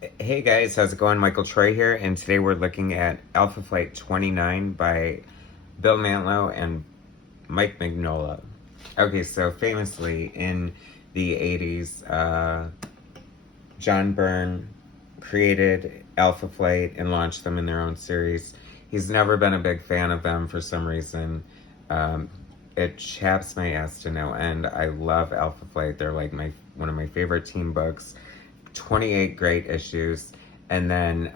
Hey guys, how's it going? Michael Troy here, and today we're looking at Alpha Flight 29 by Bill Mantlo and Mike Mignola. Okay, so famously in the 80s, John Byrne created Alpha Flight and launched them in their own series. He's never been a big fan of them for some reason. Um, it chaps my ass to no end. I love Alpha Flight. They're like one of my favorite team books. 28 great issues. And then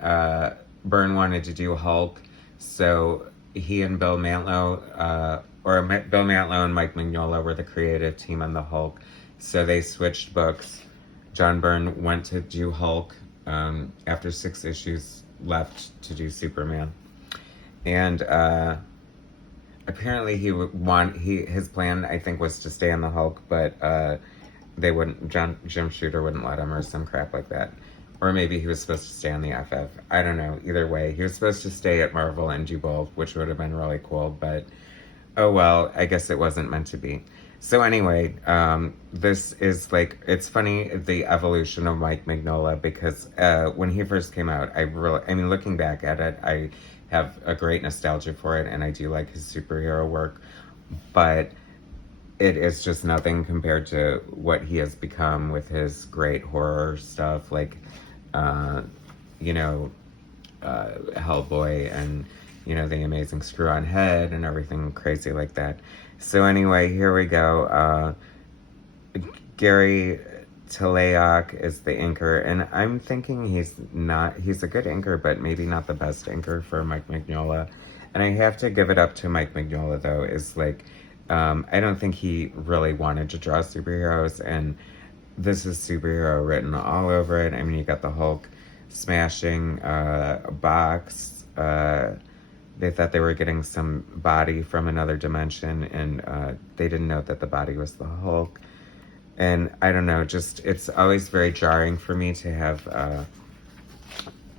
Byrne wanted to do Hulk, so he and Bill Mantlo, Bill Mantlo and Mike Mignola were the creative team on the Hulk. So they switched books. John Byrne went to do Hulk after 6 issues left to do Superman. And apparently his plan, I think, was to stay on the Hulk, but they wouldn't, Jim Shooter wouldn't let him or some crap like that. Or maybe he was supposed to stay on the FF. I don't know. Either way, he was supposed to stay at Marvel and do both, which would have been really cool, but oh well, I guess it wasn't meant to be. So anyway, this is like, it's funny, the evolution of Mike Mignola, because when he first came out, I mean, looking back at it, I have a great nostalgia for it, and I do like his superhero work, but it is just nothing compared to what he has become with his great horror stuff, like, you know, Hellboy and, you know, The Amazing Screw-On Head and everything crazy like that. So anyway, here we go. Gary Teleok is the inker, and I'm thinking he's a good inker, but maybe not the best inker for Mike Mignola. And I have to give it up to Mike Mignola, though, is like, I don't think he really wanted to draw superheroes, and this is superhero written all over it. I mean, you got the Hulk smashing a box. They thought they were getting some body from another dimension, and they didn't know that the body was the Hulk. And I don't know, just, it's always very jarring for me to have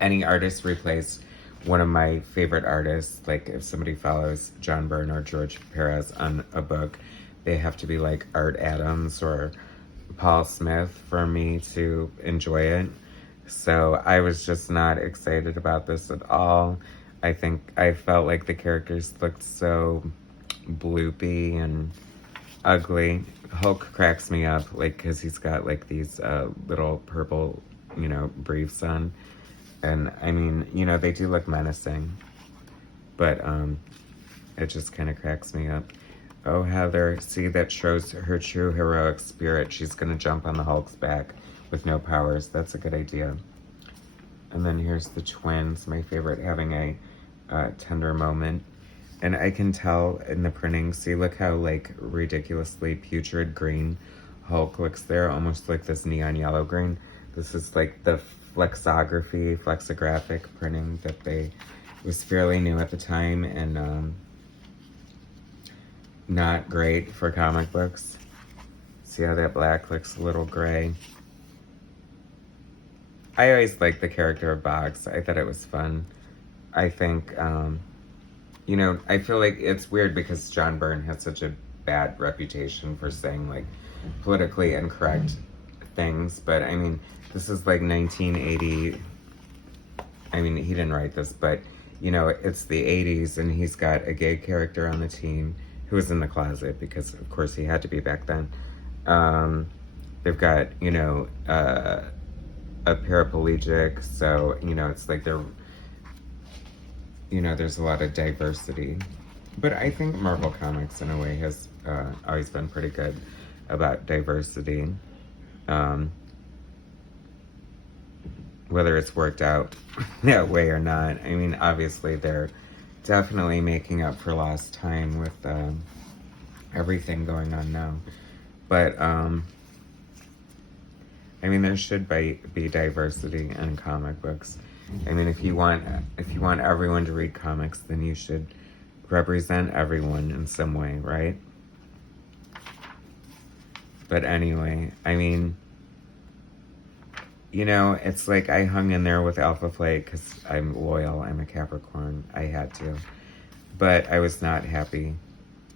any artist replace one of my favorite artists. Like, if somebody follows John Byrne or George Perez on a book, they have to be like Art Adams or Paul Smith for me to enjoy it. So I was just not excited about this at all. I felt like the characters looked so bloopy and ugly. Hulk cracks me up, like, because he's got like these little purple, you know, briefs on. And I mean, you know, they do look menacing, but it just kind of cracks me up. Oh, Heather, see, that shows her true heroic spirit. She's gonna jump on the Hulk's back with no powers. That's a good idea. And then here's the twins, my favorite, having a tender moment. And I can tell in the printing, see, look how like ridiculously putrid green Hulk looks there, almost like this neon yellow green. This is like the flexographic printing that was fairly new at the time, and not great for comic books. See how that black looks a little gray? I always liked the character of Boggs. I thought it was fun. I think, you know, I feel like it's weird because John Byrne has such a bad reputation for saying like politically incorrect things, but I mean, this is like 1980. I mean, he didn't write this, but you know, it's the 80s, and he's got a gay character on the team who was in the closet because, of course, he had to be back then. They've got, you know, a paraplegic, so, you know, it's like they're, you know, there's a lot of diversity. But I think Marvel Comics, in a way, has always been pretty good about diversity. Whether it's worked out that way or not. I mean, obviously, they're definitely making up for lost time with everything going on now. But, I mean, there should be diversity in comic books. I mean, if you want everyone to read comics, then you should represent everyone in some way, right? But anyway, I mean, you know, it's like I hung in there with Alpha Flight because I'm loyal. I'm a Capricorn. I had to. But I was not happy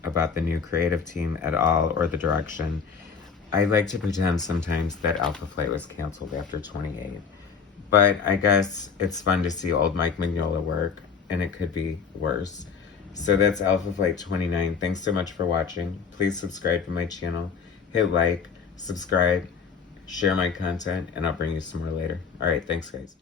about the new creative team at all, or the direction. I like to pretend sometimes that Alpha Flight was canceled after 28. But I guess it's fun to see old Mike Mignola work, and it could be worse. So that's Alpha Flight 29. Thanks so much for watching. Please subscribe to my channel. Hit like, subscribe, share my content, and I'll bring you some more later. Alright, thanks guys.